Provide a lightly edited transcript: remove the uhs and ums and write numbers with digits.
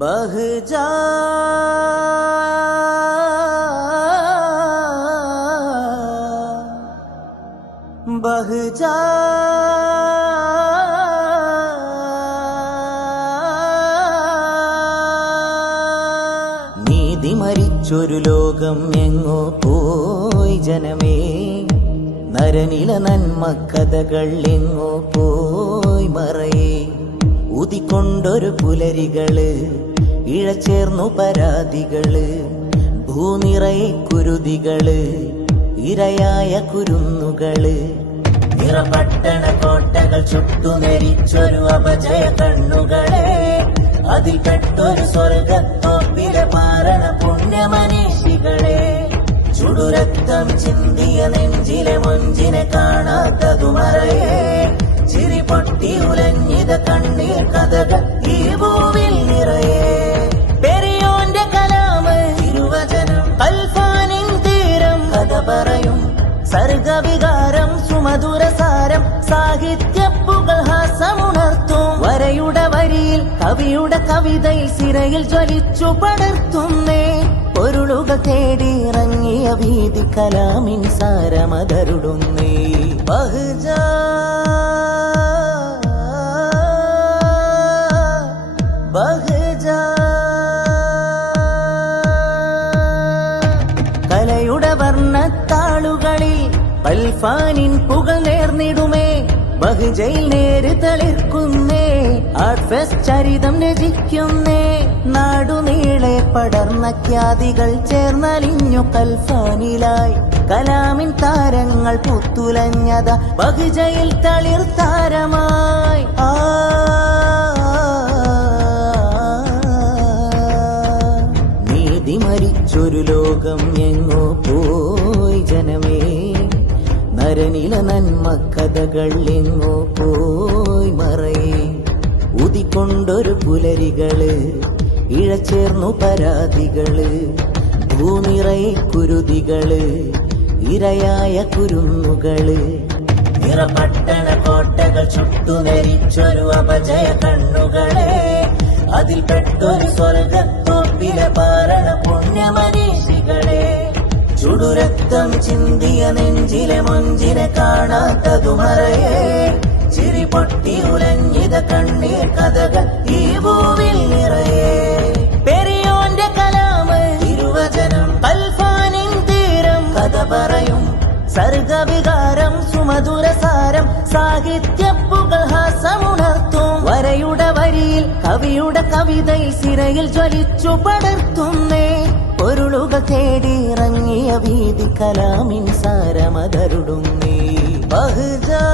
ബഹ്ജാ ബഹ്ജാ നീതി മരിച്ചൊരു ലോകം എങ്ങോ പോയി ജനമേ, നരനില നന്മക്കഥകൾ എങ്ങോ പോയി മറയേ. ഉദിക്കൊണ്ടൊരു പുലരികള്, ഇഴചേർന്നു പരാതികള്, ഭൂനിറയെ കുരുതികള്, ഇരയായ കുരുന്നുകള്, നിറപട്ടണ കോട്ടകൾ ചുട്ടുനെരിച്ചൊരു അപജയ കണ്ണുകളെ, അതിൽ പെട്ടൊരു സ്വർഗത്തോപ്പിലെ പാരണ പുണ്യമനീഷികളെ, ചുടുരക്തം ചിന്തിയ നെഞ്ചിലെ മൊഞ്ചിനെ കാണാത്തതു മറയേ. ചിരി പൊട്ടി ഉലഞ്ഞിത കണ്ണീർ കഥകൾ ഈ ഭൂവിൽ നിറയെ. പെരിയോന്റെ കലാമ് തിരുവചനം, അൽഫാനിൻ തീരം കഥ പറയും സർഗവികാരം, സുമധുരസാരം സാഹിത്യപ്പുകൾ ഹാസമുണർത്തും. വരയുടെ വരിയിൽ കവിയുടെ കവിതയിൽ സിരയിൽ ജ്വലിച്ചു പടർത്തുന്നേ. പൊരുളുകൾ തേടിയിറങ്ങിയ വീതി കലാമിൻ സാരമതരുടുന്നേ. ബഹ്ജാ ബഹ്ജാ കലയുടെ വർണ്ണത്താളുകളിൽ അൽഫാനിൻ പുകൾ നേർന്നിടുമേ. ബഹ്ജയിൽ നേര് തളിർക്കുന്നേ, ആർട്ട് ഫെസ്റ്റ് ചരിതം രചിക്കുന്നേ. നാടുനീളെ പടർന്ന ഖ്യാതികൾ ചേർന്നലിഞ്ഞു കൽഫാനിലായി. കലാമിൻ താരങ്ങൾ പുത്തുലഞ്ഞത ബഹ്ജയിൽ തളിർ താരമായി. നീതി മരിച്ചൊരു ലോകം എങ്ങോ പോയി ജനമേ, നരനില നന്മക്കഥകൾ എങ്ങോ പോയി മറയേ. ഉദിക്കൊണ്ടൊരു പുലരികള്, ഇഴചേർന്നു പരാതികള്, ഭൂനിറയെ കുരുതികള്, ഇരയായ കുരുന്നുകള്, നിറപട്ടണ കോട്ടകൾ ചുട്ടുനെരിച്ചൊരു അപജയ കണ്ണുകളെ, അതിൽ പെട്ടൊരു സ്വർഗത്തോപ്പിലെ പാരണ പുണ്യമനീഷികളെ, ചുടുരക്തം ചിന്തിയ നെഞ്ചിലെ മൊഞ്ചിനെ കാണാത്തതു മറയേ. ചിരി പൊട്ടി ഉലഞ്ഞിത കണ്ണീർ കഥകൾ ഈ ഭൂവിൽ നിറയെ. പെരിയോന്റെ കലാമ് തിരുവചനം, അൽഫാനിൻ തീരം കഥ പറയും സർഗവികാരം, സുമധുരസാരം സാഹിത്യപ്പുകൾ ഹാസമുണർത്തും. വരയുടെ വരിയിൽ കവിയുടെ കവിതയിൽ സിരയിൽ ജ്വലിച്ചു പടർത്തുന്നേ. പൊരുളുകൾ തേടിയിറങ്ങിയ വീതി കലാമിൻ സാരമതരുടുന്നേ. ബഹ്ജാ